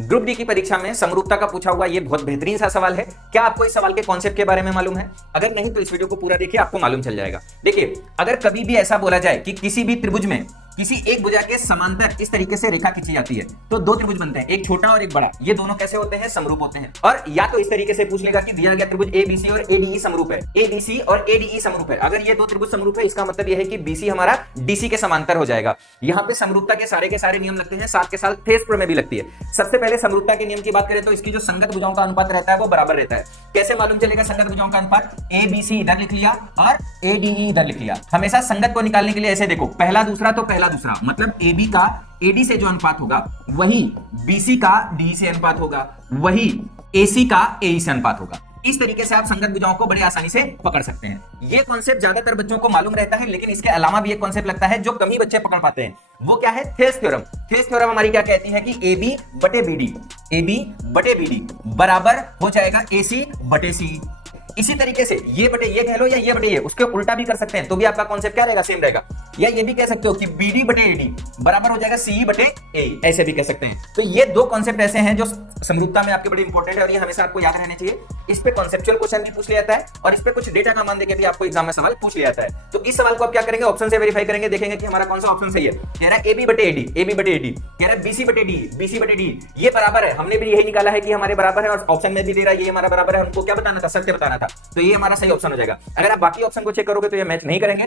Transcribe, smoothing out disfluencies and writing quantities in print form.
Group D की परीक्षा में समरूपता का पूछा हुआ ये बहुत बेहतरीन सा सवाल है। क्या आपको इस सवाल के कॉन्सेप्ट के बारे में मालूम है? अगर नहीं तो इस वीडियो को पूरा देखिए, आपको मालूम चल जाएगा। देखिए, अगर कभी भी ऐसा बोला जाए कि किसी भी त्रिभुज में किसी एक भुजा के समांतर इस तरीके से रेखा खींची जाती है तो दो त्रिभुज बनते हैं, एक छोटा और एक बड़ा। ये दोनों कैसे होते हैं? समरूप होते हैं। और या तो इस तरीके से पूछ लेगा कि दिया गया त्रिभुज एबीसी और एडीई समरूप है, एबीसी और एडीई समरूप है। अगर ये दो त्रिभुज समरूप है, इसका मतलब यह है कि बीसी हमारा डीसी के समांतर हो जाएगा। यहाँ पे समरूपता के सारे नियम लगते हैं, साथ के साथ थेस प्रमेय भी लगती है। सबसे पहले समरूपता के नियम की बात करें तो इसकी जो संगत भुजाओं का अनुपात रहता है वो बराबर रहता है। कैसे मालूम चलेगा संगत भुजाओं का अनुपात? एबीसी इधर लिख लिया और एडीई इधर लिख लिया। हमेशा संगत को निकालने के लिए ऐसे देखो, पहला दूसरा तो पहला दूसरा, मतलब एबी का एडी से जो अनुपात होगा वही बीसी का डी से अनुपात होगा, वही एसी का एई से अनुपात होगा। इस तरीके से आप संगत भुजाओं को बड़े आसानी से पकड़ सकते हैं। ये कॉन्सेप्ट ज्यादातर बच्चों को मालूम रहता है, लेकिन इसके अलावा भी एक कॉन्सेप्ट लगता है जो कम ही बच्चे पकड़ पाते हैं। वो क्या है? थेस थ्योरम। थेस थ्योरम हमारी क्या कहती है कि AB बटे BD बराबर हो जाएगा AC बटे C। इसी तरीके से ये बटे ये कह लो या ये बटे ये, उसके उल्टा भी कर सकते हैं तो भी आपका कॉन्सेप्ट क्या रहेगा? सेम रहेगा। या ये भी कह सकते हो कि BD बटे AD बराबर हो जाएगा CE बटे AE, ऐसे भी कह सकते हैं। तो ये दो कॉन्सेप्ट ऐसे हैं जो समरूपता में आपके बड़े इंपॉर्टेंट है और ये हमेशा आपको याद रहने चाहिए। इस पे कॉन्सेप्चुअल क्वेश्चन भी पूछ लिया जाता है और इस पे कुछ डेटा का मान देकर भी आपको एग्जाम में सवाल पूछ लिया जाता है। तो इस सवाल को आप क्या करेंगे? ऑप्शन से वेरीफाई करेंगे, देखेंगे कि हमारा कौन सा ऑप्शन सही है। कह रहा है AB बटे AD, कह रहा है BC बटे D, ये बराबर है। हमने भी यही निकाला है कि हमारे बराबर है और ऑप्शन में भी दे रहा है ये हमारा बराबर है। हमको क्या बताना था? सत्य बताना था। तो ये हमारा सही ऑप्शन हो जाएगा। अगर आप बाकी ऑप्शन को चेक करोगे तो ये मैच नहीं करेंगे,